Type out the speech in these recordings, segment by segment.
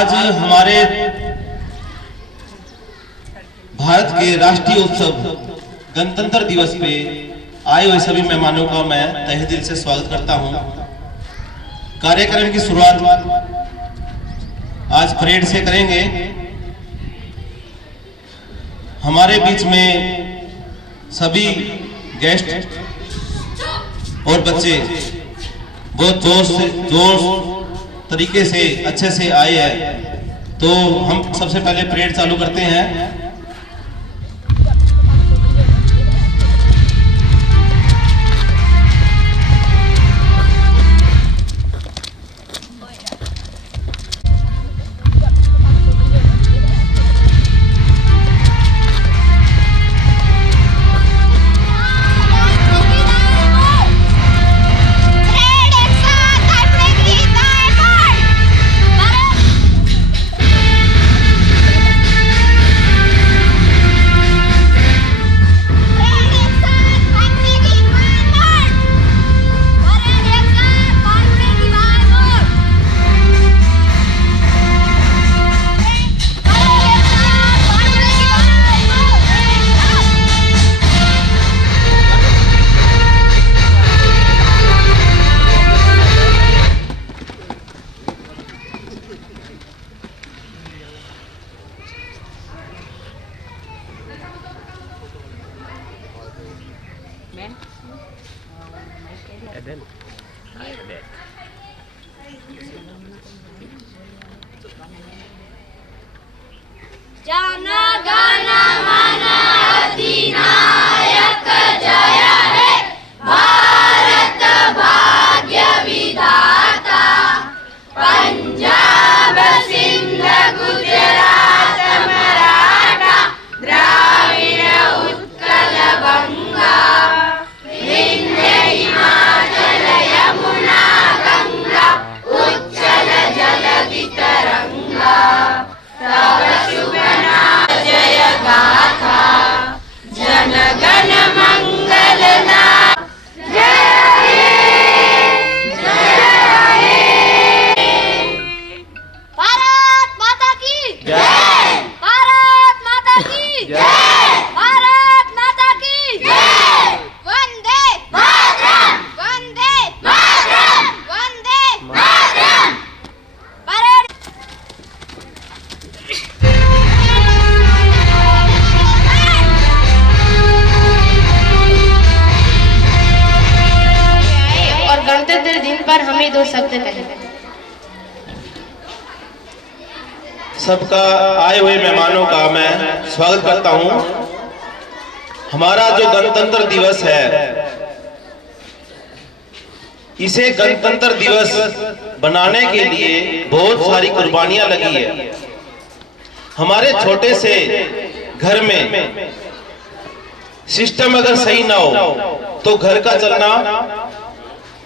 आज हमारे भारत के राष्ट्रीय उत्सव गणतंत्र दिवस पे आए हुए सभी मेहमानों का मैं तहे दिल से स्वागत करता हूं। कार्यक्रम की शुरुआत आज परेड से करेंगे। हमारे बीच में सभी गेस्ट और बच्चे बहुत जोश तरीके से अच्छे से आए हैं, तो हम सबसे पहले परेड चालू करते हैं। जन गण मन अधिनायक जय हे भारत भाग्य विधाता। पंजाब सिंध गुजरात मराठा द्राविड़ उत्कल बंगा विंध्य हिमाचल यमुना गंगा उच्चल जलधि तरंगा। तब शुभ नाम जय गाथा जन गण मंगल नाम जय हे भारत माता की जय। भारत माता की जय। भारत माता की जय। वंदे मातरम वंदे मातरम वंदे मातरम। परेड और गणतंत्र दिन पर हमें दो शब्द कहे। सबका आए हुए मेहमानों का मैं स्वागत करता हूं। हमारा जो गणतंत्र दिवस है, इसे गणतंत्र दिवस बनाने के लिए बहुत सारी कुर्बानियां लगी है। हमारे छोटे से घर में सिस्टम अगर सही ना हो तो घर का चलना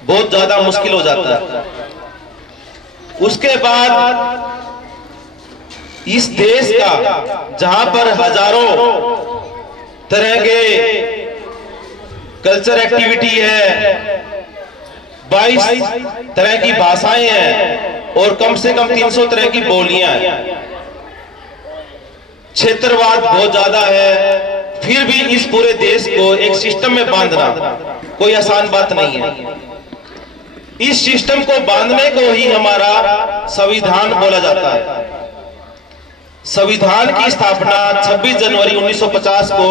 बहुत ज्यादा मुश्किल हो जाता है। उसके बाद इस देश का जहां पर हजारों तरह के कल्चर एक्टिविटी है, 22 तरह की भाषाएं हैं और कम से कम 300 तरह की बोलियां हैं। क्षेत्रवाद बहुत ज्यादा है, फिर भी इस पूरे देश को एक सिस्टम में बांधना कोई आसान बात नहीं है। इस सिस्टम को बांधने को ही हमारा संविधान बोला जाता है। संविधान की स्थापना 26 जनवरी 1950 को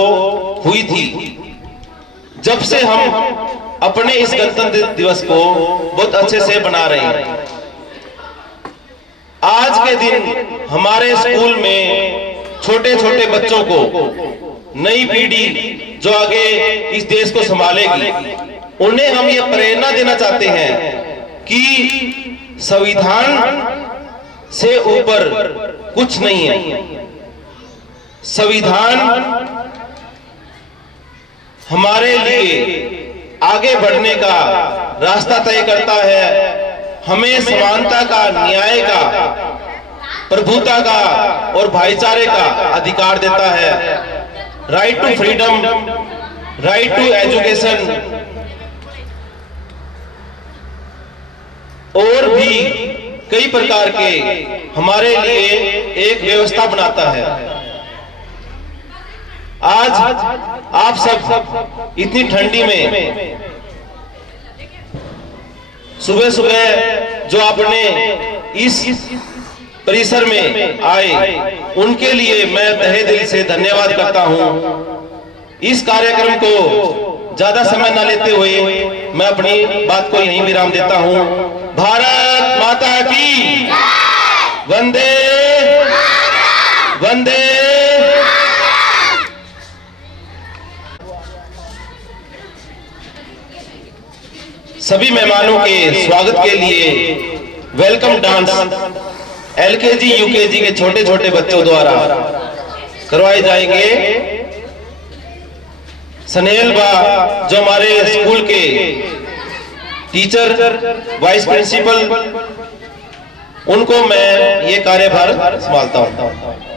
हुई थी। जब से हम अपने इस गणतंत्र दिवस को बहुत अच्छे से बना रहे हैं। आज के दिन हमारे स्कूल में छोटे छोटे बच्चों को, नई पीढ़ी जो आगे इस देश को संभालेगी, उन्हें हम ये प्रेरणा देना चाहते हैं कि संविधान से ऊपर कुछ नहीं है। संविधान हमारे लिए आगे बढ़ने का रास्ता तय करता है, हमें समानता का, न्याय का, प्रभुता का और भाईचारे का अधिकार देता है। Right to freedom, right to education और भी कई प्रकार के हमारे लिए एक व्यवस्था बनाता है। आज आप सब इतनी ठंडी में सुबह सुबह जो आपने इस परिसर में आए, उनके लिए मैं तहे दिल से धन्यवाद करता हूं। इस कार्यक्रम को ज्यादा समय न लेते हुए मैं अपनी बात को यहीं विराम देता हूं। भारत माता की वंदे वंदे। सभी मेहमानों के स्वागत के लिए वेलकम डांस एलकेजी यूकेजी के छोटे छोटे बच्चों द्वारा करवाए जाएंगे। सनेल बा जो हमारे स्कूल के टीचर वाइस प्रिंसिपल, उनको मैं ये कार्यभार संभालता हूं।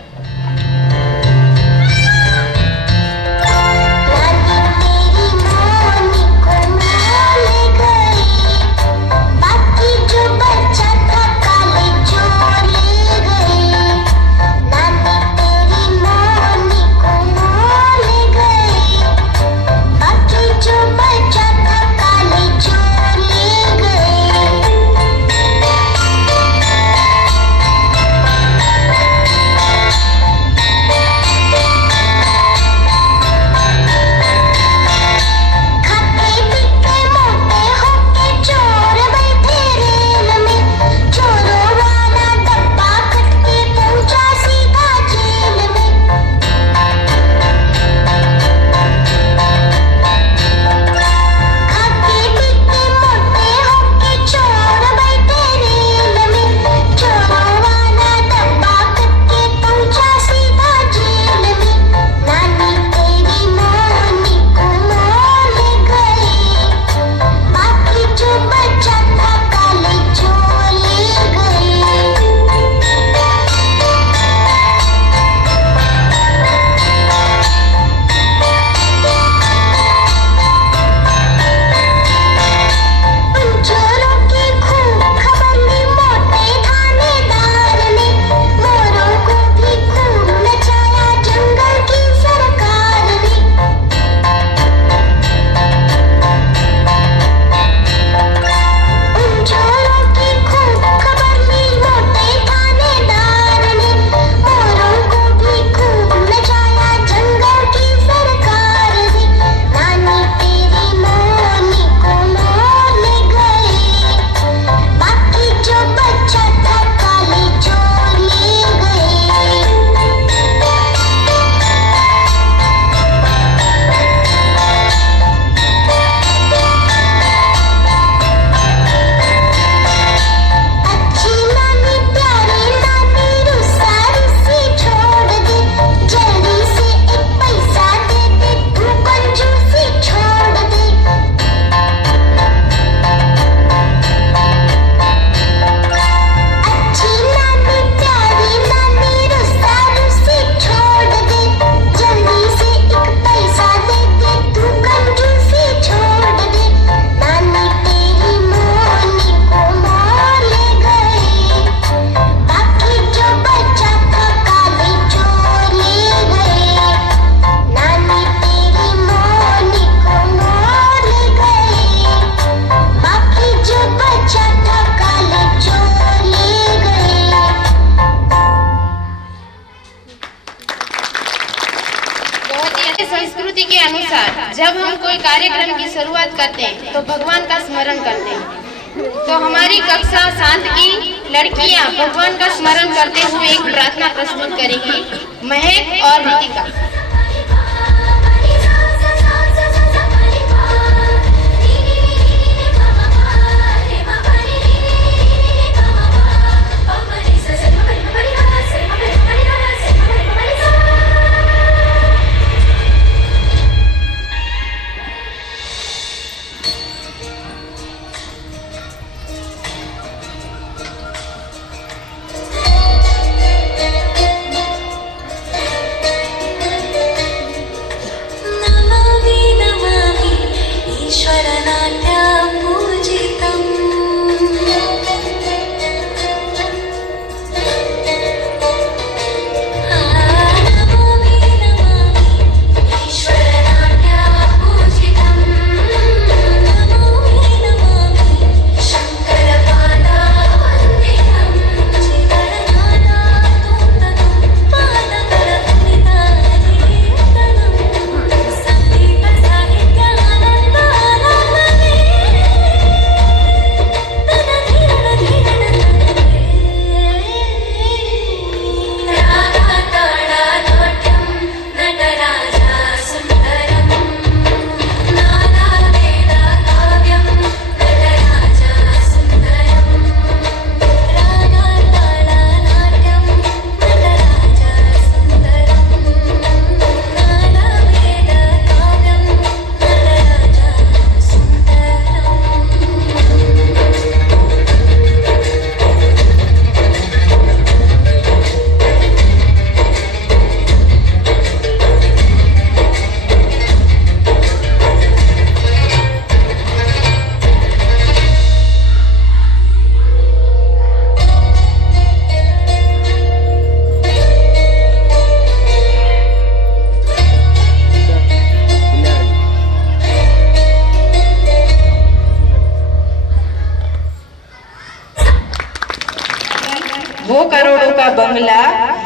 संस्कृति के अनुसार जब हम कोई कार्यक्रम की शुरुआत करते हैं तो भगवान का स्मरण करते हैं। तो हमारी कक्षा 7 की लड़कियां भगवान का स्मरण करते हुए एक प्रार्थना प्रस्तुत करेंगी, महक और रितिका। करोड़ों का बंगला,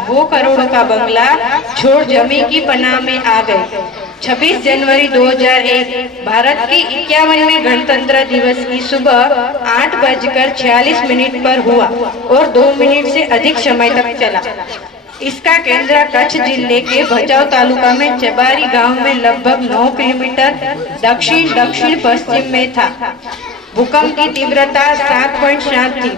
वो करोड़ों का बंगला छोड़ जमी की पनाह में आ गए। 26 जनवरी 2001 भारत के 51वें गणतंत्र दिवस की सुबह 8:46 पर हुआ और 2 मिनट से अधिक समय तक चला। इसका केंद्र कच्छ जिले के भचाऊ तालुका में चबारी गांव में लगभग 9 किलोमीटर दक्षिण पश्चिम में था। भूकंप की तीव्रता 7.7 थी।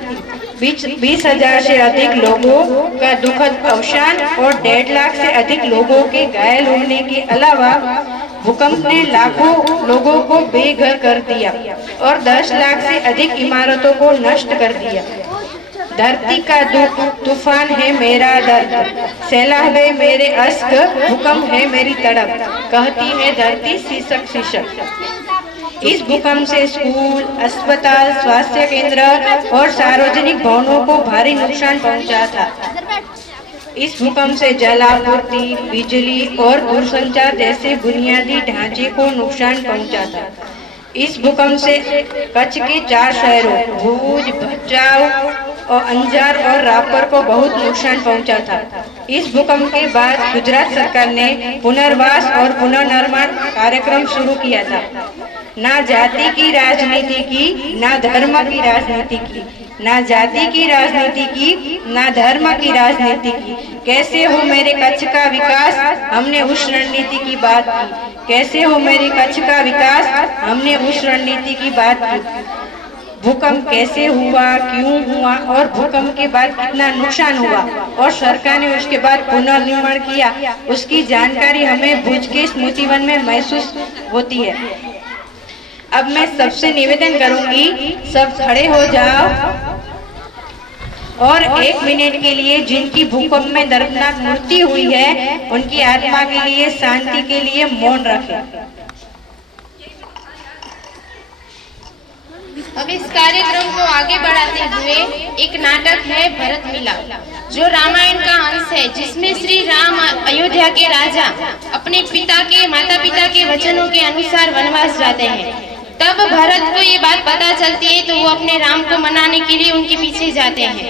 20,000 से अधिक लोगों का दुखद अवसान और 1.5 लाख से अधिक लोगों के घायल होने के अलावा भूकंप ने लाखों लोगों को बेघर कर दिया और 10 लाख से अधिक इमारतों को नष्ट कर दिया। धरती का दुख, तूफान है मेरा दर्द, सैलाब मेरे अश्क, भूकंप है मेरी तड़प, कहती है धरती शीशक शीशक। इस भूकंप से स्कूल, अस्पताल, स्वास्थ्य केंद्र और सार्वजनिक भवनों को भारी नुकसान पहुंचा था। इस भूकंप से जल आपूर्ति, बिजली और दूरसंचार जैसे बुनियादी ढांचे को नुकसान पहुंचा था। इस भूकंप से कच्छ के 4 शहरों भुज, भचाऊ और अंजार और रापर को बहुत नुकसान पहुंचा था। इस भूकंप के बाद गुजरात सरकार ने पुनर्वास और पुनर्निर्माण कार्यक्रम शुरू किया था। ना जाति की राजनीति की, ना धर्म की राजनीति की, ना जाति की राजनीति की, ना धर्म की राजनीति की। कैसे हो मेरे कच्छ का विकास, हमने उस रणनीति की बात की। कैसे हो मेरे कच्छ का विकास, हमने उस रणनीति की बात की। भूकंप कैसे हुआ, क्यों हुआ और भूकंप के बाद कितना नुकसान हुआ और सरकार ने उसके बाद पुनर्निर्माण किया, उसकी जानकारी हमें भुज के स्मृतिवन में महसूस होती है। अब मैं सबसे निवेदन करूंगी, सब खड़े हो जाओ और 1 मिनट के लिए जिनकी भूकंप में दर्दनाक मृत्यु हुई है उनकी आत्मा के लिए शांति के लिए मौन रखें। अब इस कार्यक्रम को आगे बढ़ाते हुए एक नाटक है भरत मिला, जो रामायण का अंश है, जिसमें श्री राम अयोध्या के राजा अपने माता पिता के वचनों के अनुसार वनवास जाते हैं। तब भरत को ये बात पता चलती है तो वो अपने राम को मनाने के लिए उनके पीछे जाते हैं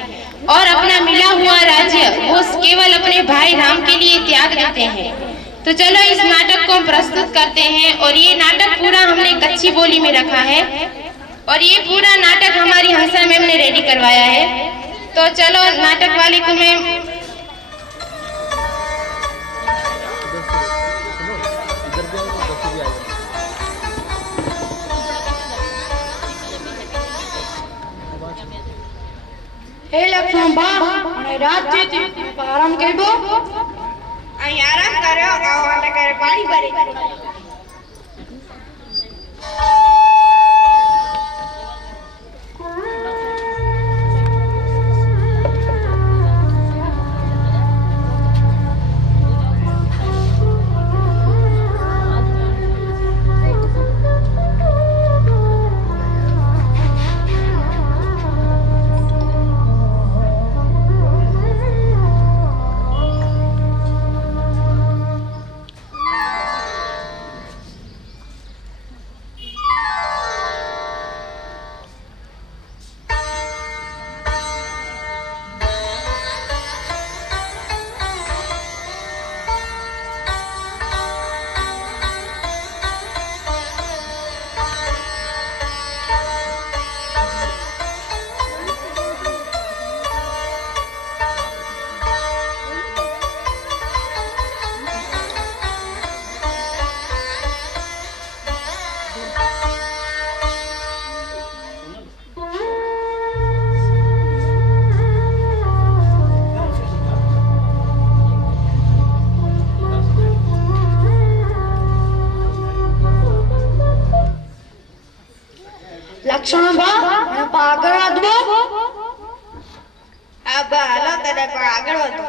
और अपना मिला हुआ राज्य वो केवल अपने भाई राम के लिए त्याग देते हैं। तो चलो इस नाटक को हम प्रस्तुत करते हैं और ये नाटक पूरा हमने कच्ची बोली में रखा है और ये पूरा नाटक हमारी हंसा मैम ने रेडी करवाया है। तो चलो नाटक वाली को मैं हे लक्ष्मण बा અને રાત જેતી આરામ કેબો અહીં આરામ કર્યો ગાવાને કરે પાણી ભરી લક્ષણ બા અને આગળ વધો આ બા હાલો તને પણ આગળ વધો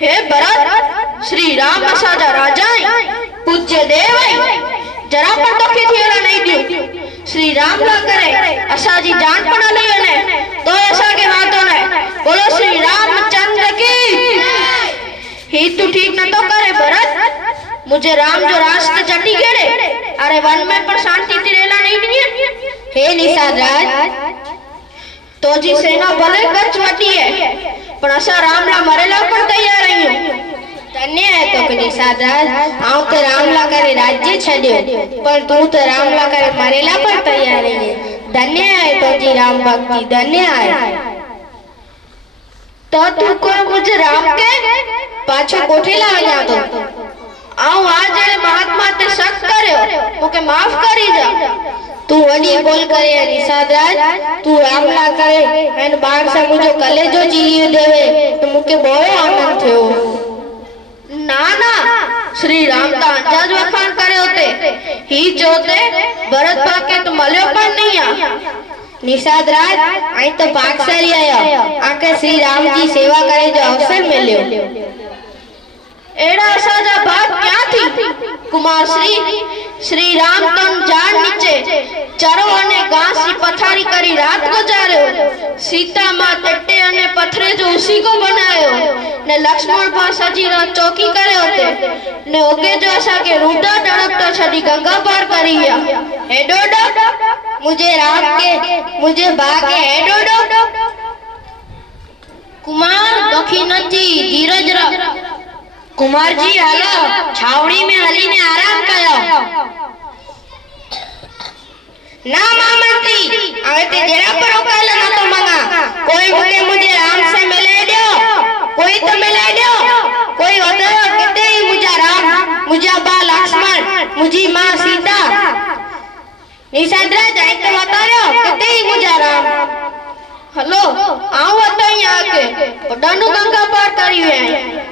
हे भरत, श्री राम असाजा राजाए पूज्य देवाए जरा पण दुखी थियला नहीं दियो। श्री राम ना करे असाजी जान पण लई ने तो ऐसा के वातो ने बोलो श्री रामचंद्र की। ही तू ठीक न तो करे भरत, मुझे राम जो रास्ते चटी गेड़े अरे वन में पर शांति थी रहना नहीं दिए। हे निषाद राज, तो जी सेना भले कच्छ वटी है पण असा रामला मरेला पण तैयार रहियो। धन्य है तो निषाद राज, आऊं तो रामला करे राज्य छड्यो पर तू तो रामला करे मरेला पण तैयार है। धन्य है तो जी राम भक्ति, धन्य है। तो तू को मुझे राम के पाछो कोठे लावया तो आऊं आज जड़े महात्मा ते शक करयो मुके माफ करी जा। तू वडी बोल करे निषाद राज, तू रामला करे एन बाग से मुझे कलेजो जीव देवे तो मुके बहुत आनंद थयो। ना ना, श्री राम का अंदाज वखान करे होते ही जोते भरत पाके तो मल्यो पण नहीं आ। निषाद राज, आई तो पाक सरी आया आके श्री राम की सेवा करे जो अवसर मिलियो। एड़ा साजा बात क्या थी कुमार श्री राम तन जान नीचे चरो अने घास की पथारी करी रात गुजार्यो। सीता मां तट्टे अने पथरे जो उसी को बनायो ने लक्ष्मण पास जीरा चौकी करे होते ने ओके जो असा के रूटा डड़कता छड़ी गंगा पार करी गया। हे डोडो मुझे राम के मुझे भागे है डोडो। कुमार दुखी नथी, धीरज रख। कुमार जी हालो छावड़ी में हली ने आराम करो। ना मामंत्री, अवे ते जरा पर उकाला ना तो मंगा। कोई मुझे राम से मिला दो, कोई तो मिला दो। कोई होता किते ही मुझा राम, मुझा बा लक्ष्मण, मुझी मां सीता। निषाद राज, आई तो बता रहे किते ही मुझा राम। हेलो आऊं बताई आके डानू गंगा पार करी है।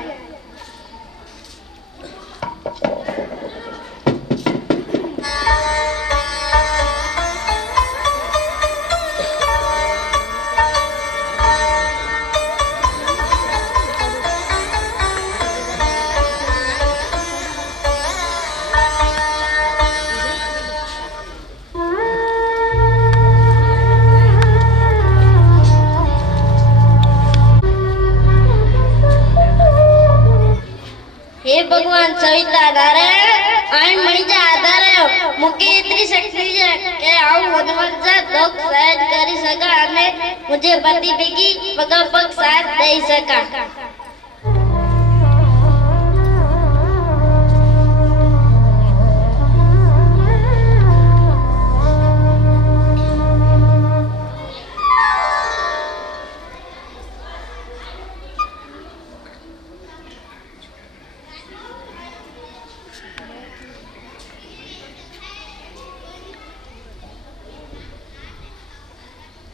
हे भगवान सविता नारायण, आई मणि जा आधार है मुके इतनी शक्ति है के आऊं हनुमान जा दुख सहन करी सका अने मुझे पति बेगी पगा पग साथ दे सका।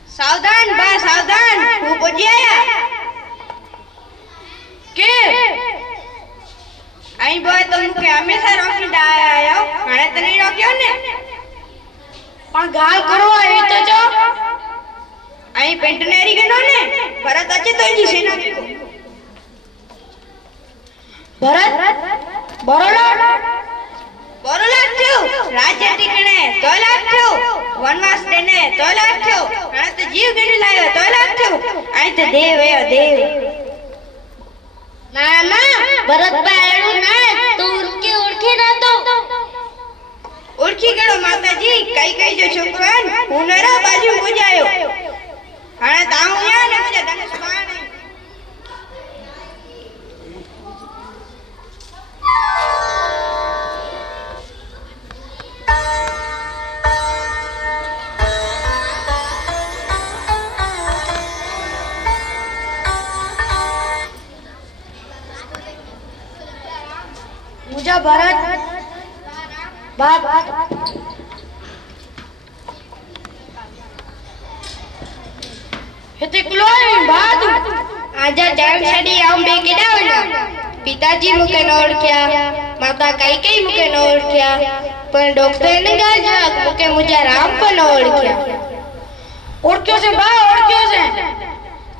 सावधान बा सावधान, हूँ पहुंची आया के आई बोय तो मुके हमेशा रोकी दा आयो हाणे तो नहीं रोक्यो ने पण गाल करो आई तो जो आई पेंटनेरी गनो ने भरत अच्छे तो जी सेना भरत बरोला थयो राज्य टिकणे तो लाग थयो वनवास देने तो लाग थयो हाणे तो जीव गणी लायो तो लाग थयो आई तो देव है देव। ना ना भरत भाई ना तू उनके ओळखे ना तो ओळखी गणो माताजी कई कई जो छोकरान हुनरा बाजू मुजायो हाणे ताऊ या ने मुझे धनुष बाण मुझा भरत बाप हेते कुलोई बात आजा टाइम छड़ी आऊं बेकिडावना। पिताजी मुके न ओळख्या, माता कई मुके न ओळख्या, पण डॉक्टर ने गाजा मुके मुझा राम पण ओळख्या। ओळख्यो से बा ओळख्यो से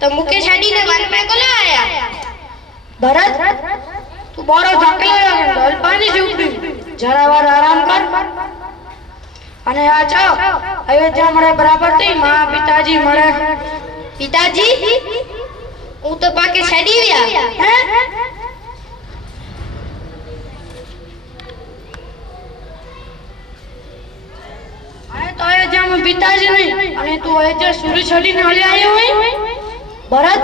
तो मुके छड़ी ने वन में कोला आया। भरत तू बारो ढकले अल्पानी झूठी जरा વાર આરામ કર અને આ ચા અયોધ્યા મળે બરાબર થી માં પિતાજી મળે पिताजी હું તો પાકે છડી ગયા હે આને તો અયોધ્યા માં પિતાજી નહીં અને તું અયોધ્યા સૂર્ય છડીને હળી આવ્યો હોય ભરત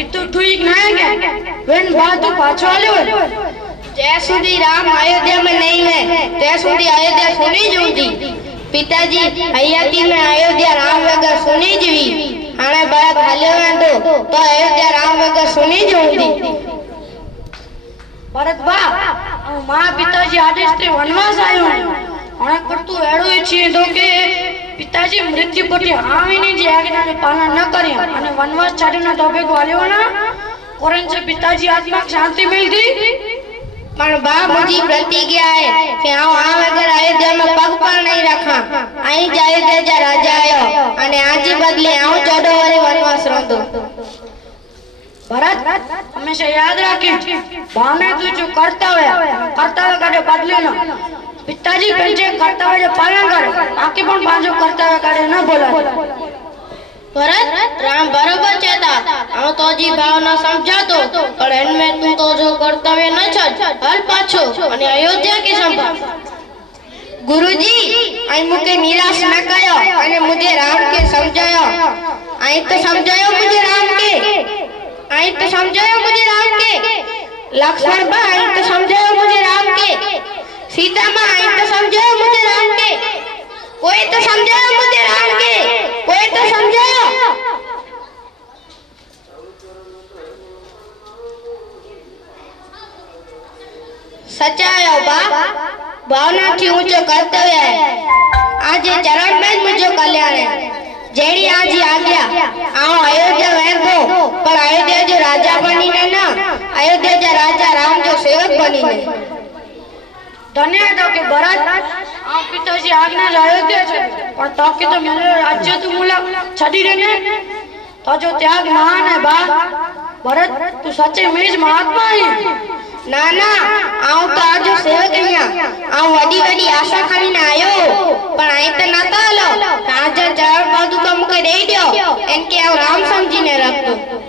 એ તો ઠીક ના કે વેન બા તું પાછો આવ્યો जय सुधी राम अयोध्या में नहीं है जय सुधी अयोध्या सुनी जूंदी पिताजी हयाती में अयोध्या राम वगर सुनी जीवी हाणे बात हलियो वेंदो तो अयोध्या राम वगर सुनी जूंदी भरत बा मां पिताजी आदेश से वनवास आयो हणे पर तू एड़ो इच्छी तो के पिताजी मृत्यु पटी आवी नहीं जे आज्ञा ने पालन न करिया અને વનવાસ છાડીને ધોબે ગોલ્યો ના કોરન से पिताजी आत्मा को शांति मिलती पण बा मुझी प्रतिज्ञा है कि हां आ वगर अयोध्या में पग पर नहीं रखा आई जाए जा राजा आयो અને आजी बदले आऊं 14 वरे वनवास रहंदो भरत हमेशा याद रखी भाने तू जो कर्तव्य करे बदले न पिताजी पंजे कर्तव्य पालन करे आके पण पांचो कर्तव्य करे न बोला भरत राम बरोबर चेता हां तो जी भावना समझातो पण इनमें तू तो जो कर्तव्य न छज हल पाछो અને अयोध्या के संभाल गुरुजी आई मुके निराश न कयो અને मुझे राम के समझायो आई तो समझायो मुझे राम के आई तो समझायो मुझे राम के लक्ष्मण बा आई तो समझायो मुझे राम के सीता मां आई तो समझायो मुझे राम के कोई तो समझायो मुझे राम के कोई तो समझायो सचायो बा भावना थी ऊंचो कर्तव्य है आज चरण में मुझो कल्याण है जेड़ी आज आ गया आओ अयोध्या वेंदो पर अयोध्या जो राजा बनी ने ना अयोध्या जो राजा राम जो सेवक बनी ने धन्यवाद हो के भरत आ पिताजी आज्ञा अयोध्या छे पर तो के तो मेरे राज्य तू मुला छड़ी रहने तो जो त्याग महान है बा भरत तू सच्चे मेज महात्मा है ना ना आऊं तो आज सेवक हिया आऊं वडी वडी आशा खणी ना आयो पण आई तो नता आलो आज चरण पादुका मुके दे दियो एनके आऊं राम समझीने रखतो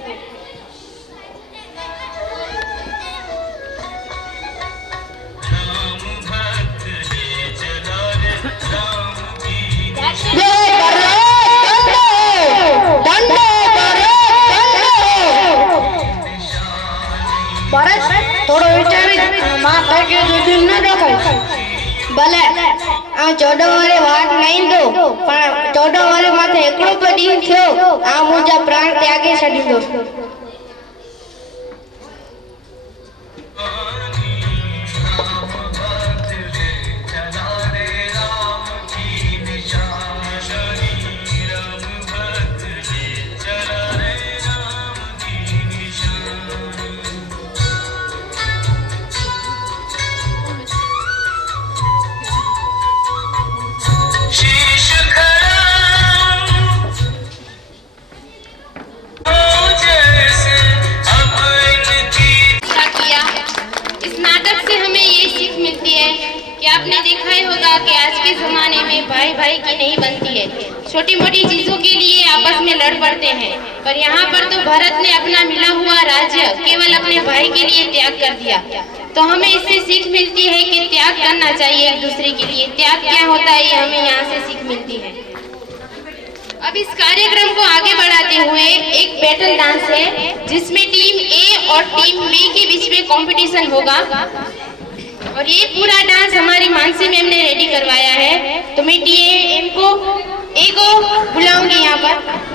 भरत थोड़ो विचारी मां कह के दो दिन न रखाय भले आ 14 वाले वाट नहीं दो पण 14 वाले माथे एकलो पड़ी थयो आ मुजा प्राण त्यागे छडी दो आपने देखा ही होगा कि आज के जमाने में भाई भाई की नहीं बनती है छोटी मोटी चीजों के लिए आपस में लड़ पड़ते हैं पर यहाँ पर तो भरत ने अपना मिला हुआ राज्य केवल अपने भाई के लिए त्याग कर दिया तो हमें इससे सीख मिलती है कि त्याग करना चाहिए एक दूसरे के लिए त्याग क्या होता है ये हमें यहाँ से सीख मिलती है। अब इस कार्यक्रम को आगे बढ़ाते हुए एक बैटल डांस है जिसमें टीम ए और टीम बी के बीच में कंपटीशन होगा और ये पूरा डांस हमारी मानसी मैम ने रेडी करवाया है तो मैं टीएम को ए को बुलाऊंगी यहाँ पर।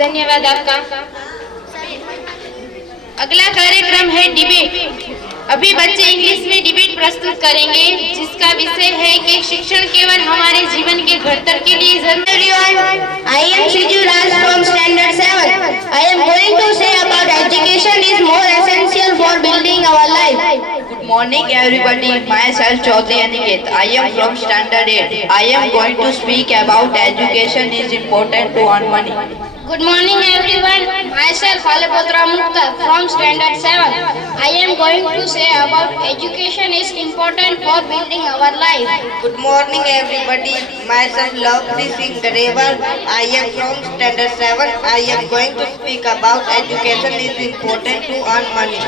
धन्यवाद आपका। अगला कार्यक्रम है डिबेट। अभी बच्चे इंग्लिश में डिबेट प्रस्तुत करेंगे जिसका विषय है कि शिक्षण केवल हमारे जीवन के घड़तर के लिए जरूरी है। I am Siju Raj from Standard 7. I am going to say about education is more essential for building our life. Good morning everybody, myself Chaudhary Aniket. I am from Standard 8. I am going to speak about education is important to earn money. Good morning everyone. Myself Haleputra Mukta from Standard 7. I am going to say about education is important for building our life. Good morning everybody, myself Lovely Singh Dareval. I am from Standard 7. I am going to speak about education is important to earn money.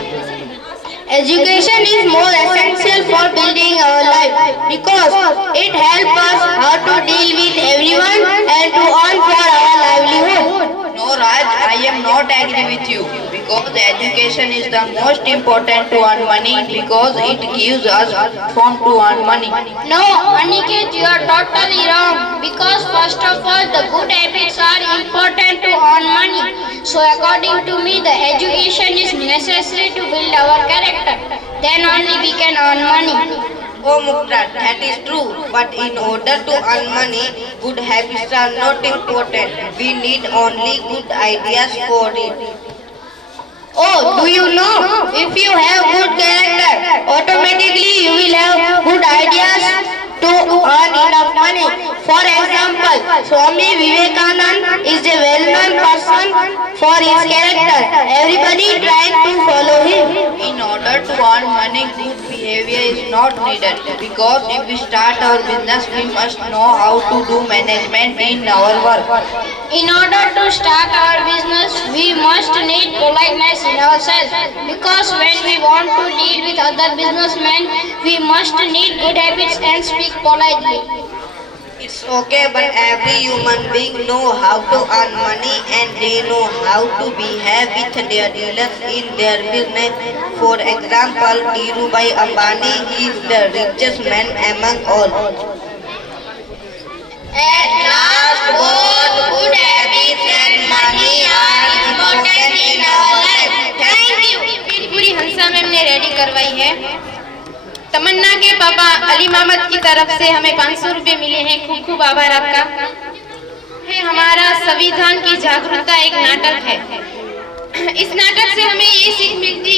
Education is more essential for building our life because it helps us how to deal with everyone and to earn for our livelihood. No Raj, I am not agree with you because education is the most important to earn money because it gives us platform to earn money. No, Aniket, you are totally wrong. Because first of all, the good habits are important to earn money. So according to me, the education is necessary to build our character. Then only we can earn money. Oh Mukta, that is true. But in order to earn money, good habits are not important. We need only good ideas for it. Oh, do you know? If you have good character, automatically you will have good ideas to earn enough money. For example, Swami Vivekananda is a well-known person for his character. Everybody trying to follow him. In order to earn money, good behavior is not needed because if we start our business, we must know how to do management in our work. In order to start our business, we must need politeness in ourselves. Because when we want to deal with other businessmen, we must need good habits and speak politely. It's okay, but every human being know how to earn money and they know how to behave with their dealers in their business. For example, Dhirubhai Ambani is the richest man among all. At last, both good habits and money are important in our life. Thank you. पूरी हंसा ma'am ने ready करवाई है। तमन्ना के पापा अली मोहम्मद की तरफ से हमें 500 रुपए मिले हैं। खूब खूब आभार आपका। है हमारा संविधान की जागरूकता एक नाटक है। इस नाटक से हमें ये सीख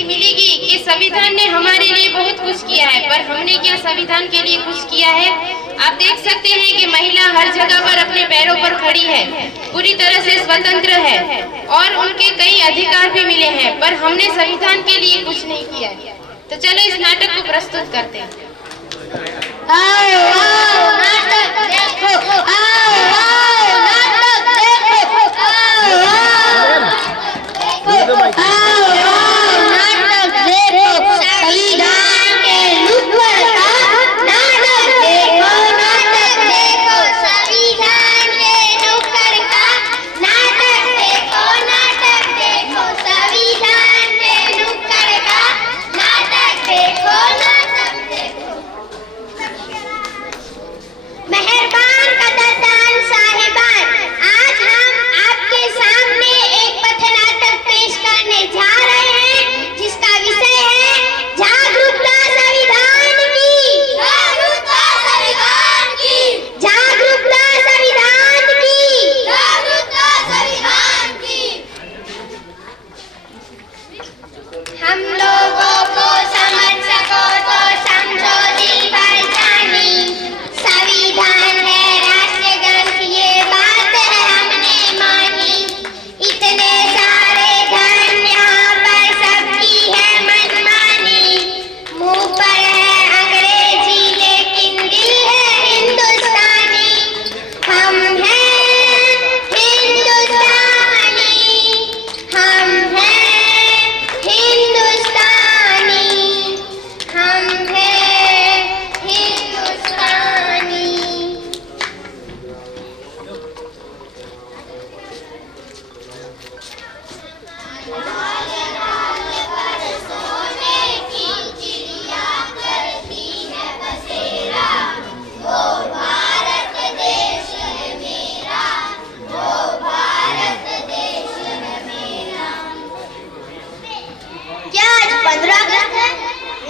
मिलेगी कि संविधान ने हमारे लिए बहुत कुछ किया है, पर हमने क्या संविधान के लिए कुछ किया है? आप देख सकते हैं कि महिला हर जगह पर अपने पैरों पर खड़ी है, पूरी तरह से स्वतंत्र है और उनके कई अधिकार भी मिले हैं, पर हमने संविधान के लिए कुछ नहीं किया है। तो चलो इस नाटक को प्रस्तुत करते हैं। आओ आओ नाटक देखो, आओ आओ नाटक देखो, आओ आओ नाटक देखो, संविधान के ऊपर का नाटक देखो, संविधान के ऊपर का नाटक देखो, संविधान के ऊपर का नाटक देखो। मेहरबान कदरदान साहिब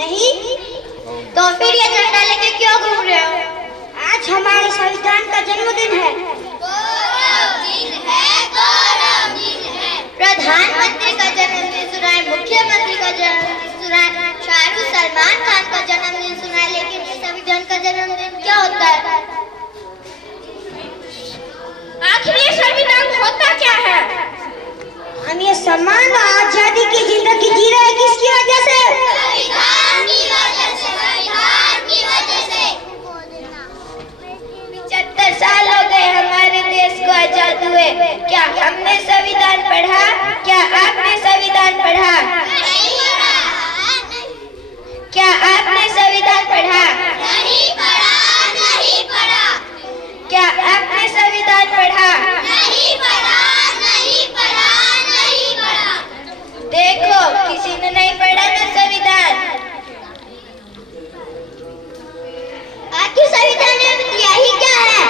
नहीं? तो फिर ये झंडा लेके क्यों घूम रहे हो? आज हमारे संविधान का जन्मदिन है। प्रधानमंत्री का जन्मदिन सुना है, मुख्यमंत्री का जन्मदिन सुना है, शाहरुख सलमान खान का जन्मदिन सुना है, लेकिन ये संविधान का जन्मदिन क्या होता है? आखिर ये संविधान होता क्या है? हम ये समान और आजादी की जिंदगी जी रहे हैं, किसकी वजह से? संविधान की वजह से, संविधान की वजह से। 75 साल हो गए हमारे देश को आजाद हुए। क्या हमने संविधान पढ़ा? क्या आपने संविधान पढ़ा? नहीं पढ़ा। क्या आपने संविधान पढ़ा? नहीं पढ़ा, नहीं पढ़ा। क्या आपने संविधान पढ़ा? नहीं पढ़ा, नहीं पढ़ा, नहीं पढ़ा। देखो, किसी ने नहीं पढ़ा ना संविधान। आखिर संविधान में दिया ही क्या है?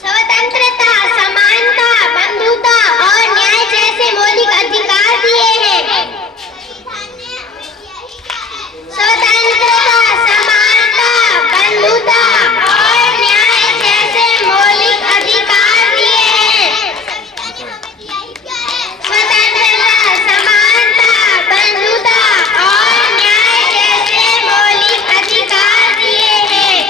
स्वतंत्रता, समानता, बंधुता और न्याय जैसे मौलिक अधिकार दिए हैं। स्वतंत्रता, समानता, बंधुता और न्याय जैसे मौलिक अधिकार दिए हैं। स्वतंत्रता, समानता, बंधुता और न्याय जैसे मौलिक अधिकार दिए हैं।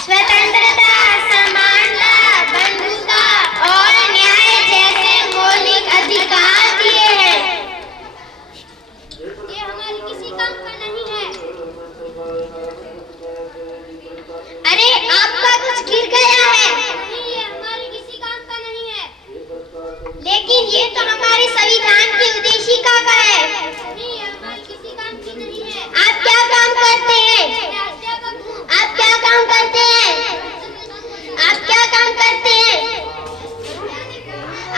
स्वतंत्रता, समानता, बंधुता और न्याय जैसे मौलिक अधिकार दिए हैं। ये हमारे किसी काम का नहीं है। अरे आपका कुछ गिर गया है। नहीं, ये हमारे किसी काम का नहीं है। लेकिन ये तो हमारे संविधान की उद्देशिका का है। नहीं, ये हमारे किसी काम की नहीं है। आप क्या काम करते हैं? आप क्या काम करते हैं? आप क्या काम करते हैं?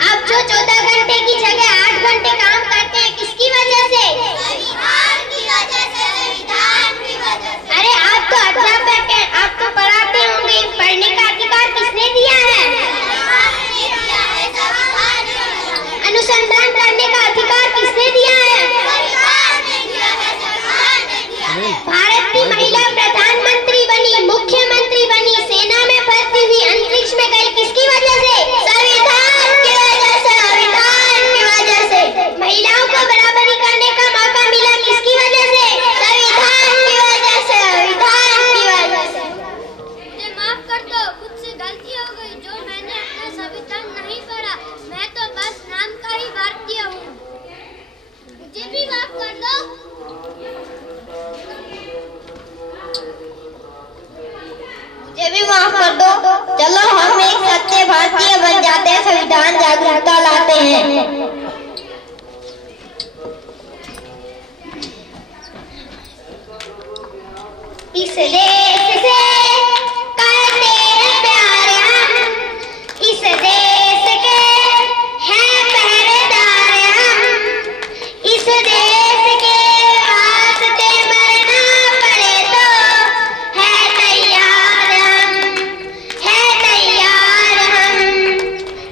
आप जो 14 घंटे की जगह 8 घंटे काम करते हैं, किसकी वजह से? संविधान की वजह से, संविधान की वजह से। अरे आप तो अध्यापक हैं, आप तो पढ़ाते होंगे। पढ़ने का अधिकार किसने दिया है? अनुसंधान करने का अधिकार किसने दिया है? भारत की महिला प्रधानमंत्री बनी, मुख्यमंत्री बनी, सेना में भर्ती हुई, अंतरिक्ष में गई, किसकी वजह से? संविधान की वजह से, संविधान की वजह से। महिलाओं को बराबरी करने का मौका मिला, किसकी वजह से? संविधान की वजह से, संविधान की वजह से। मुझे माफ कर दो, खुद से गलती हो गई जो मैंने अपना संविधान नहीं पढ़ा। मैं तो बस नाम का ही भारतीय हूँ। मुझे भी माफ कर दो। मुझे भी माफ कर दो। चलो हम एक सच्चे भारतीय बन जाते हैं, संविधान जागरूकता लाते हैं। इस देश से करते हैं प्यार हम, इस देश के हैं पहरेदार हम, इस देश के वास्ते मरना पड़े तो है तैयार हम, है तैयार हम,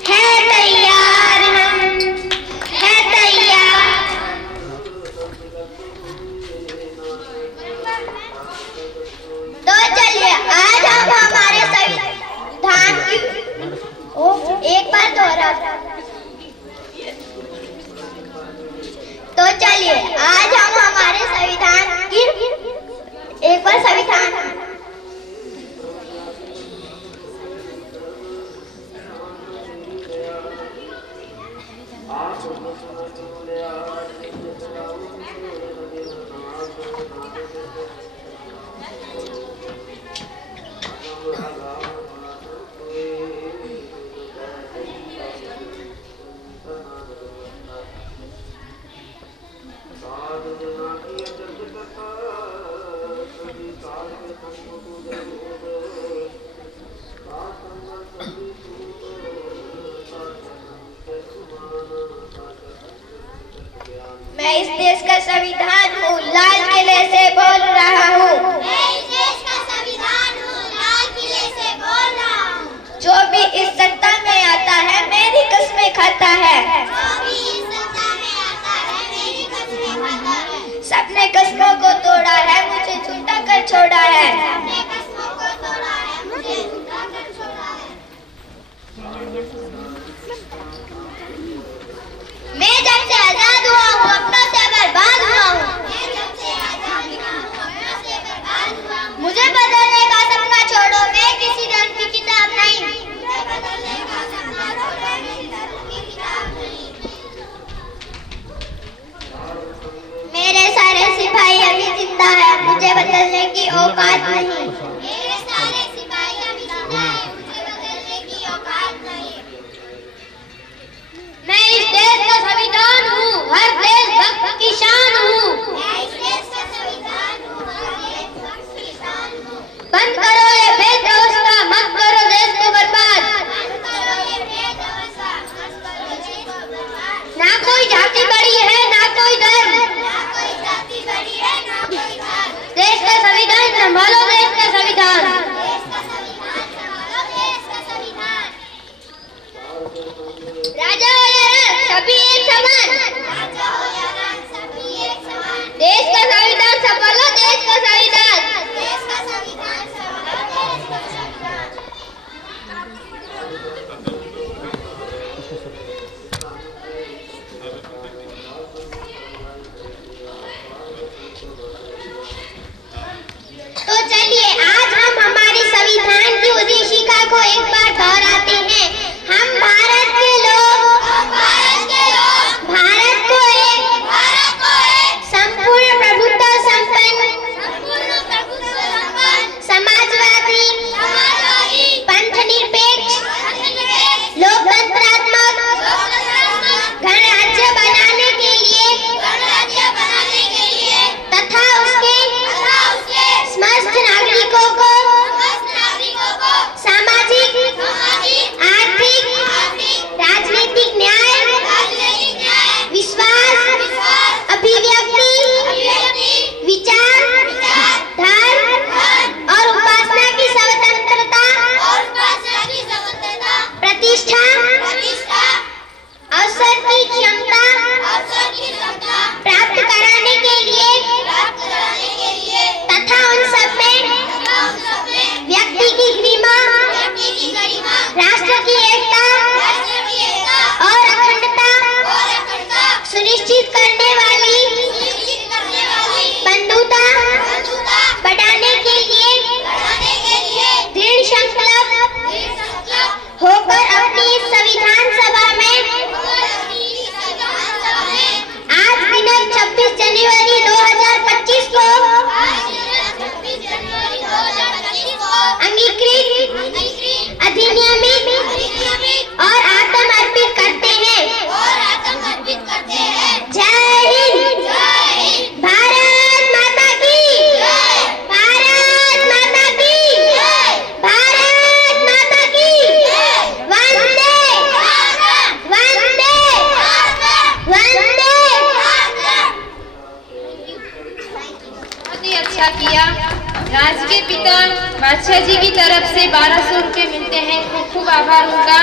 है तैयार हम, है तैयार। तो चलिए आज हम हमारे संविधान की एक बार दोहरा। तो चलिए आज हम हमारे संविधान की एक बार संविधान। मैं इस देश का संविधान हूँ, लाल किले से बोल रहा हूँ। मैं इस देश का संविधान हूँ, लाल किले से बोल रहा हूँ। जो भी इस सत्ता में आता है मेरी कसमें खाता है। जो भी इस सत्ता में आता है मेरी सबने कस्मों को तोड़ा है, मुझे झूठा कर छोड़ा है। मैं जब से आजाद हुआ हूँ अपनों से बर्बाद हुआ हूँ। मुझे बदलने का सपना छोड़ो, मैं किसी रंग की किताब नहीं। मेरे सारे सिपाही अभी जिंदा है, मुझे बदलने की औकात नहीं। मेरे सारे सिपाही अभी जिंदा है, मुझे बदलने की औकात नहीं। मैं इस देश का संविधान हूँ, हर देशभक्त की शान हूँ। मैं इस देश का संविधान हूँ, हर देशभक्त की शान हूँ। बंद करो ये बेव्यवस्था, मत करो देश को बर्बाद। बंद करो ये बेव्यवस्था, मत करो देश को बर्बाद। ना कोई जाति बड़ी है, ना कोई धर्म। ना कोई जाति बड़ी है, ना कोई धर्म। देश का संविधान संभालो, देश का संविधान। देश का संविधान संभालो, देश का संविधान। राजा हो या रंग, सभी एक समान। राजा हो या रंग, सभी एक समान। देश का संविधान संभालो, देश का संविधान। देश का संविधान संभालो, देश का संविधान। तो चलिए आज हम हमारी संविधान की उद्देशिका को एक बार दोहराते हैं। हम भारत के लोग भारत को एक संपूर्ण प्रभुत्व संपन्न समाजवादी पंथ निरपेक्ष लोकतंत्रात्मक गणराज्य बनाने के लिए तथा उसके समस्त नागरिकों को सामाजिक आर्थिक राजनीतिक न्याय विश्वास अभिव्यक्ति विचार धर्म और उपासना की स्वतंत्रता प्रतिष्ठा अवसर की क्षमता प्राप्त कराने के लिए तथा उन सब में व्यक्ति की गरिमा राष्ट्र की एकता और अखंडता सुनिश्चित करने वाली बंधुता बढ़ाने के लिए दृढ़ संकल्प होकर अपनी इस संविधान सभा में आज दिनांक 26 जनवरी 2025 को अंगीकृत अधिनियमित और आत्म अर्पित करते हैं। जय हिंद, भारत माता की, भारत माता की, भारत माता की, वंदे वंदे वंदे। बहुत ही अच्छा किया। राज्य के पिता बादशाह जी की तरफ से 1200 रुपये मिलते हैं, खूब खूब आभार उनका।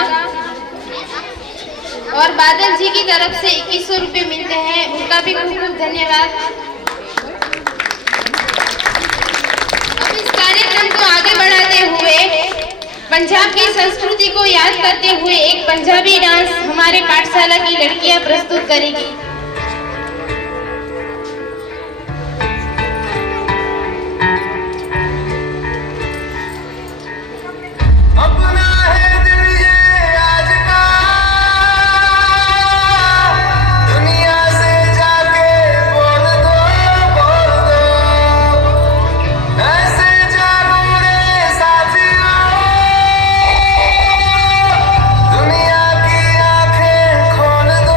और बादल जी की तरफ से 2100 रुपये मिलते हैं, उनका भी खूब खूब धन्यवाद। अब इस कार्यक्रम को आगे बढ़ाते हुए पंजाब की संस्कृति को याद करते हुए एक पंजाबी डांस हमारे पाठशाला की लड़कियां प्रस्तुत करेगी। दुनिया की आंखें खोल दो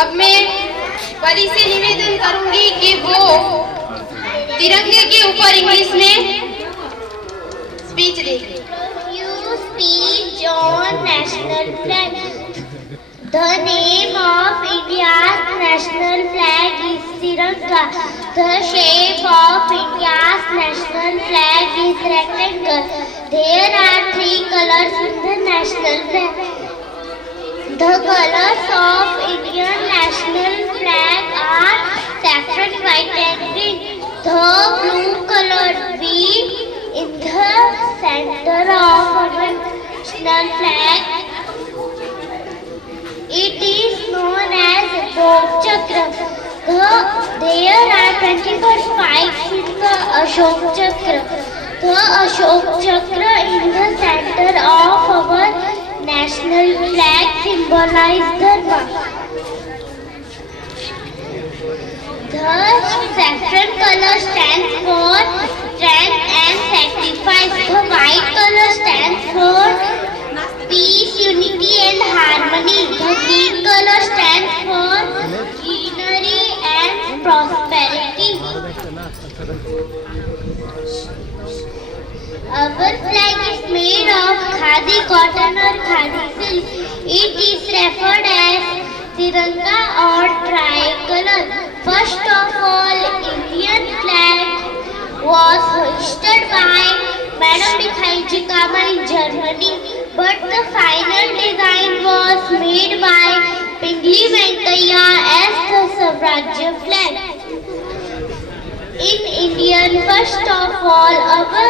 अब मैं परी से निवेदन करूंगी कि वो तिरंगे के ऊपर इंग्लिश में स्पीच देगी। You speech on national flag. The name of India's national flag is Tiranga. The shape of India's national flag is rectangle. There are 3 colors in the national flag. The colors of Indian national flag are saffron, white and green. The blue colored B in the center of our national flag. It is known as Ashok Chakra. There are 24 spikes in the Ashok Chakra. The Ashok Chakra in the center of our national flag symbolizes Dharma. The saffron color stands for strength and sacrifice. The white color stands for peace, unity and harmony. The green color stands for greenery and prosperity. Our flag is made of khadi cotton or khadi silk. It is referred as Tiranga or tricolor. First of all, Indian flag was hoisted by Madam Mikhailji Kama in Germany, but the final design was made by Pingali Venkaiah as the Swarajya flag. In Indian, first of all, our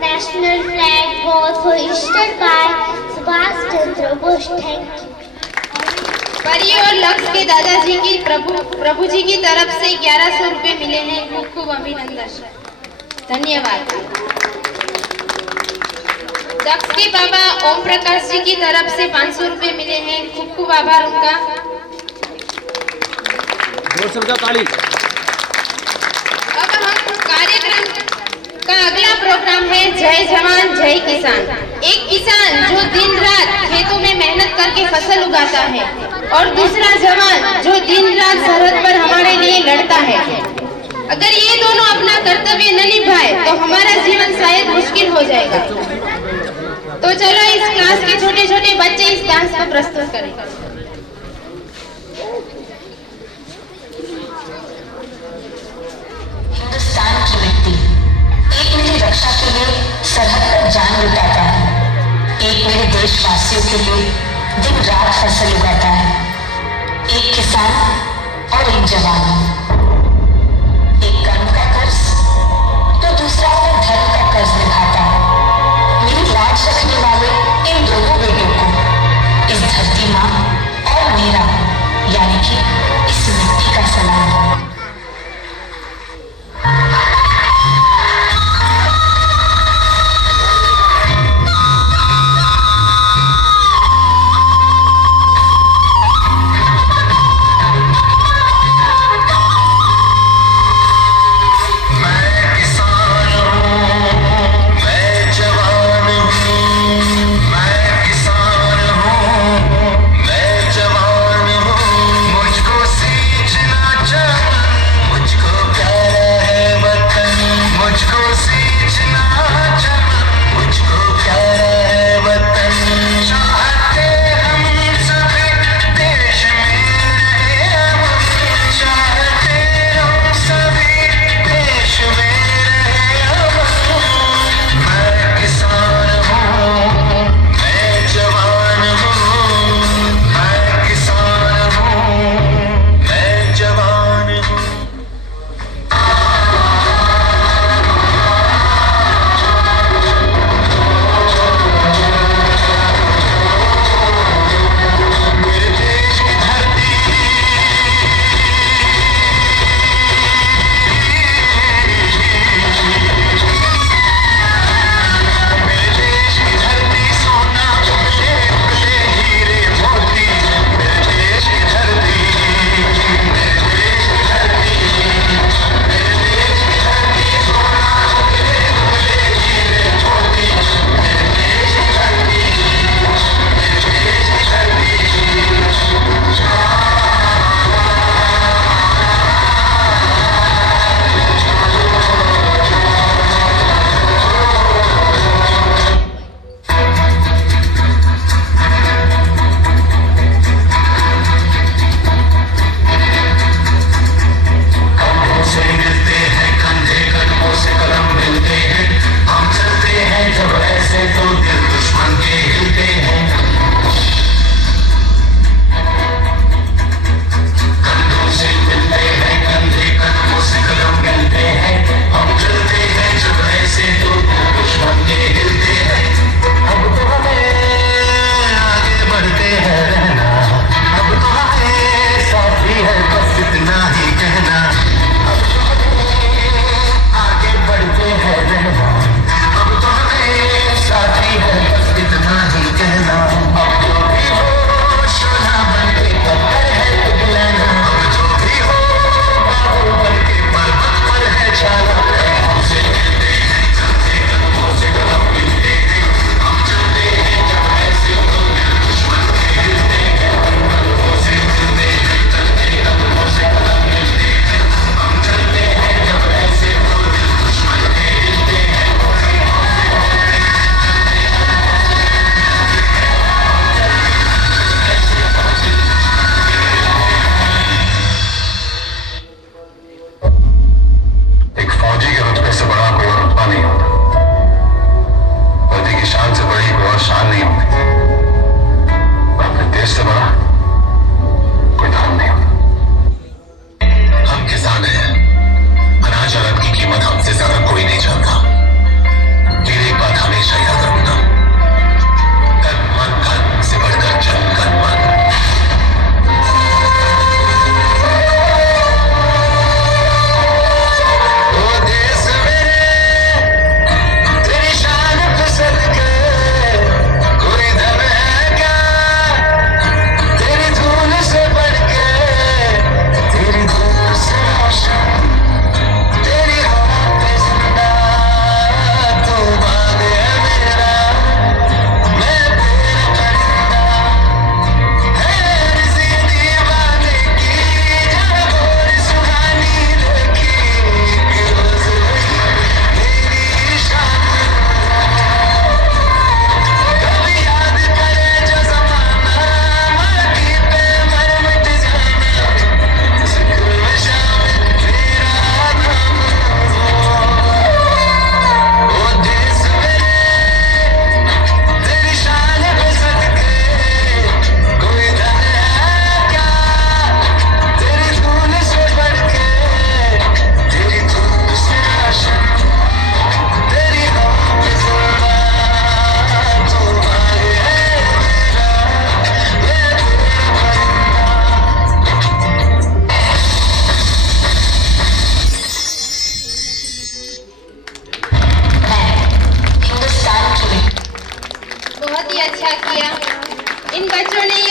national flag was hoisted by Subhash Chandra Bose. Thank you. परी और लक्ष्य के दादाजी की प्रभु जी की तरफ से 1100 रुपए मिले हैं। खूब खूब अभिनंदन, धन्यवाद। दक्ष के बाबा ओम प्रकाश जी की तरफ से 500 रुपए मिले हैं। खूब खूब आभार उनका। अब हम कार्यक्रम का अगला प्रोग्राम है जय जवान जय किसान। एक किसान जो दिन रात खेतों में मेहनत करके फसल उगाता है और दूसरा जवान जो दिन रात सरहद पर हमारे लिए लड़ता है। अगर ये दोनों अपना कर्तव्य न निभाए तो हमारा जीवन शायद मुश्किल हो जाएगा। तो चलो इस क्लास के छोटे छोटे बच्चे इस डांस को प्रस्तुत करें। हिंदुस्तान की मिट्टी एक मेरी रक्षा के लिए सरहद पर जान लुटाता है, एक मेरे देशवासियों के लिए दिन रात फसल उगाता है। एक किसान और एक जवान, एक कर्म का कर्ज तो दूसरा अपने धर्म का कर्ज निभाता है। मेरी लाज रखने वाले इन दोनों बेटों को इस धरती माँ और मेरा यानी कि इस मिट्टी का सलाम।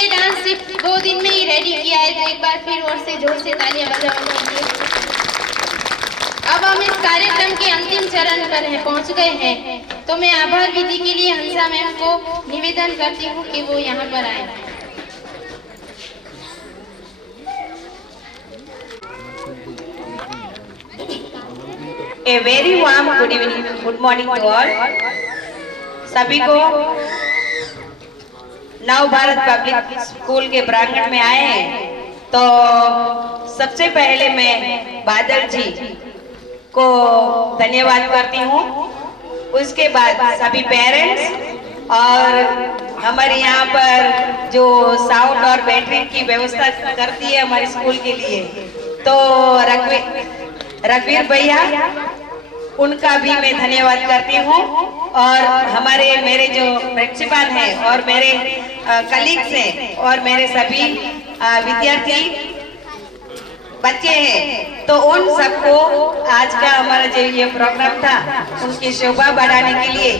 ये डांस सिर्फ 2 दिन में ही रेडी किया है, तो एक बार फिर और से जोर से तालियां बजाओ। अब हम इस कार्यक्रम के अंतिम चरण पर पहुंच गए हैं, तो मैं आभार विधि के लिए हंसा मैम को निवेदन करती हूँ कि वो यहाँ पर आए। A very warm good evening, good morning to all. सभी को नव भारत पब्लिक स्कूल के प्रांगण में आए हैं, तो सबसे पहले मैं बादल जी को धन्यवाद करती हूँ। उसके बाद सभी पेरेंट्स और हमारे यहाँ पर जो साउंड और बैटरी की व्यवस्था करती है हमारे स्कूल के लिए, तो रघुवीर भैया, उनका भी मैं धन्यवाद करती हूँ। और मेरे जो प्रिंसिपल हैं और मेरे कलीग्स हैं और मेरे सभी विद्यार्थी बच्चे हैं, तो उन सबको आज का हमारा जो ये प्रोग्राम था उनकी शोभा बढ़ाने के लिए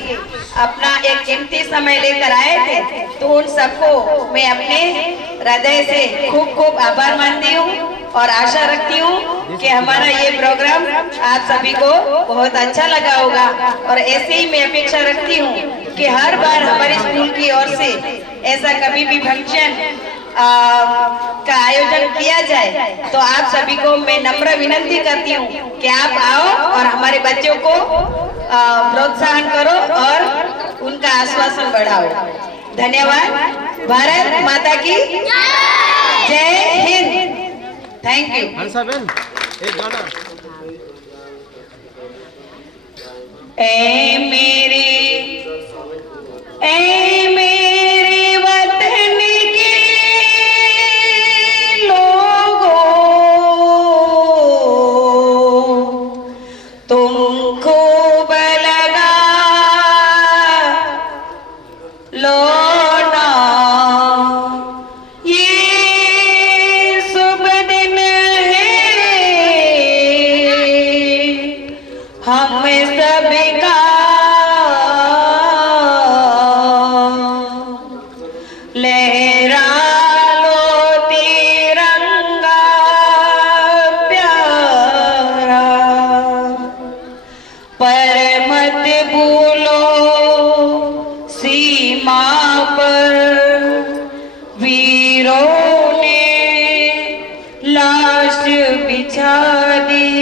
अपना एक कीमती समय लेकर आए थे, तो उन सबको मैं अपने हृदय से खूब खूब आभार मानती हूँ और आशा रखती हूँ कि हमारा ये प्रोग्राम आप सभी को बहुत अच्छा लगा होगा। और ऐसे ही मैं अपेक्षा रखती हूँ कि हर बार हमारे स्कूल की ओर से ऐसा कभी भी फंक्शन का आयोजन किया जाए, तो आप सभी को मैं नम्र विनती करती हूँ कि आप आओ और हमारे बच्चों को प्रोत्साहन करो और उनका आश्वासन बढ़ाओ। धन्यवाद। भारत माता की जय हिंद। Thank you. हंसा बहन, एक गाना। ए मेरे वतन के लोगों, तुमको बलगा लो ना, ये शुभ दिन है हम सबका, लहरा लो तिरंगा प्यारा, पर मत भूलो सीमा पर वीरों ने लाश बिछा दी।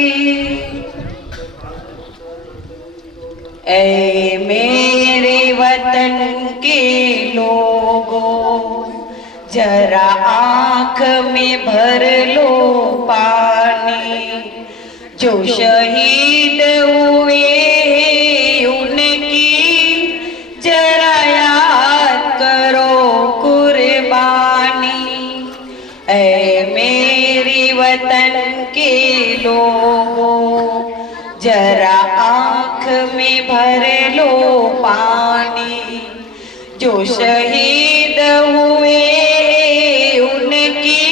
ऐ मेरे वतन के लोगों, जरा आँख में भर लो पानी, जो शहीद हुए हैं उनकी जरा याद करो कुर्बानी। ऐ मेरे वतन के लोगों, जरा आँख में भर लो पानी, जो शहीद हुए उनकी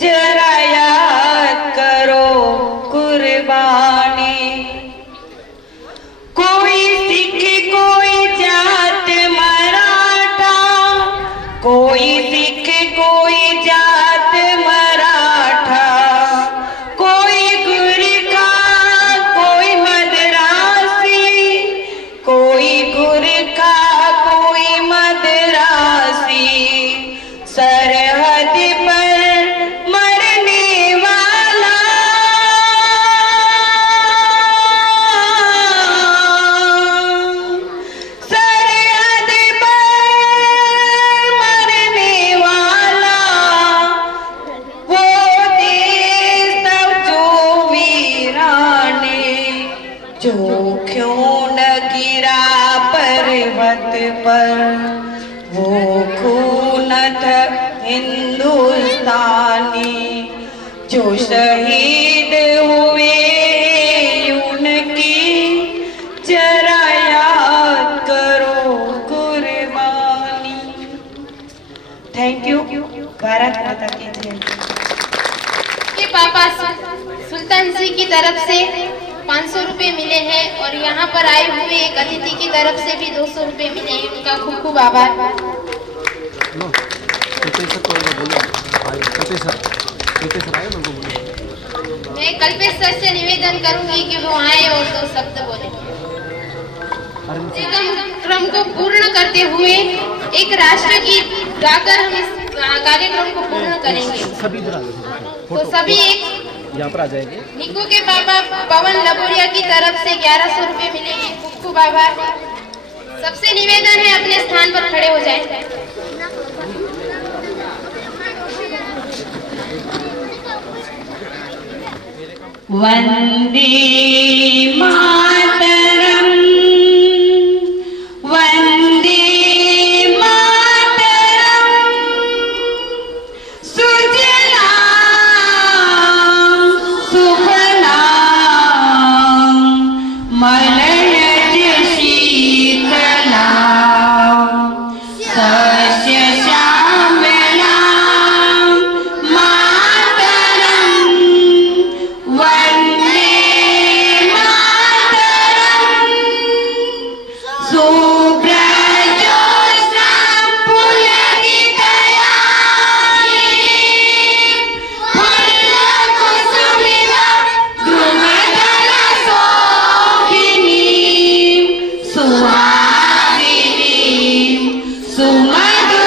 जरा याद करो कुर्बानी। कोई सिख, कोई जात मराठा, कोई सिख, कोई जात मराठा, कोई गुरखा, कोई मद्रासी, कोई गुरखा, कोई मद्रासी, सरहद पर मरने वाला, सरहद पर मरने वाला, वो देश जो वीराने, जो क्यों न गिरा पर्वत पर, वो खून था हिंदुस्तानी, जो शहीद हुए उनकी जरा याद करो कुर्बानी। Thank you. भारत माता की जय। के पापा सुल्तान सिंह की तरफ से 500 रुपए मिले हैं और यहाँ पर आए हुए एक अतिथि की तरफ से भी 200 रुपए मिले हैं। उनका खूब खूब आभार। मैं कल्पेश सर से निवेदन करूंगी कि वो आए और 2 शब्द बोले। कार्यक्रम को पूर्ण करते हुए एक राष्ट्रगीत गाकर हम इस कार्यक्रम को पूर्ण करेंगे। तो सभी एक यहाँ पर आ जाएंगे। निकू के पापा पवन लबोरिया की तरफ से 1100 रुपए मिलेंगे। कुक्कू बाबा सबसे निवेदन है अपने स्थान पर खड़े हो जाएं। वंदे मातरम वंदे मातरम सुजलां सुफलां मलयज शीतलां सस्य श्यामलां मातरम वंदे मातरम शुभ्रज्योत्स्ना पुलकितयामिनीं फुल्लकुसुमिता द्रुमदलशोभिनीं सुहासिनीं सुमधुरभाषिणीं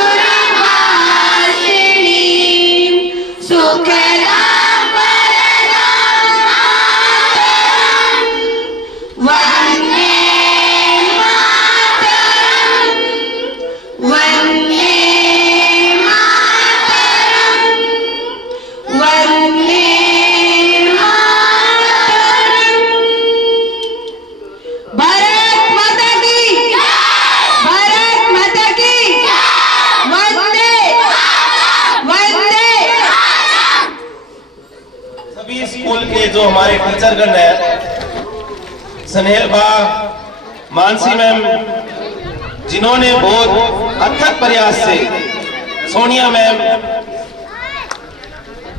सुखदां वरदां मातरं वन्दे मातरं वन्दे मातरं वन्दे मातरं। भारत माता की भारत माता की वंदे वंदे। सभी स्कूल के जो हमारे टीचरगण हैं, सनेहल बा, मानसी मैम, जिन्होंने बहुत अथक प्रयास से, सोनिया मैम,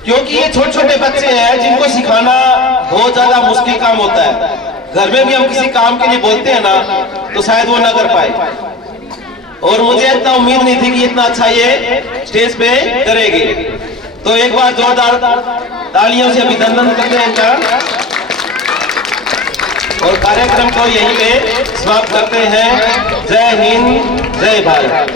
क्योंकि ये छोटे छोटे बच्चे हैं जिनको सिखाना बहुत ज्यादा मुश्किल काम होता है। घर में भी हम किसी काम के लिए बोलते हैं ना तो शायद वो ना कर पाए, और मुझे इतना उम्मीद नहीं थी कि इतना अच्छा ये स्टेज पे करेगी। तो एक बार जोरदार तालियों से अभिनंदन करते हैं इनका, और कार्यक्रम को यहीं पे समाप्त करते हैं। जय हिंद, जय भारत।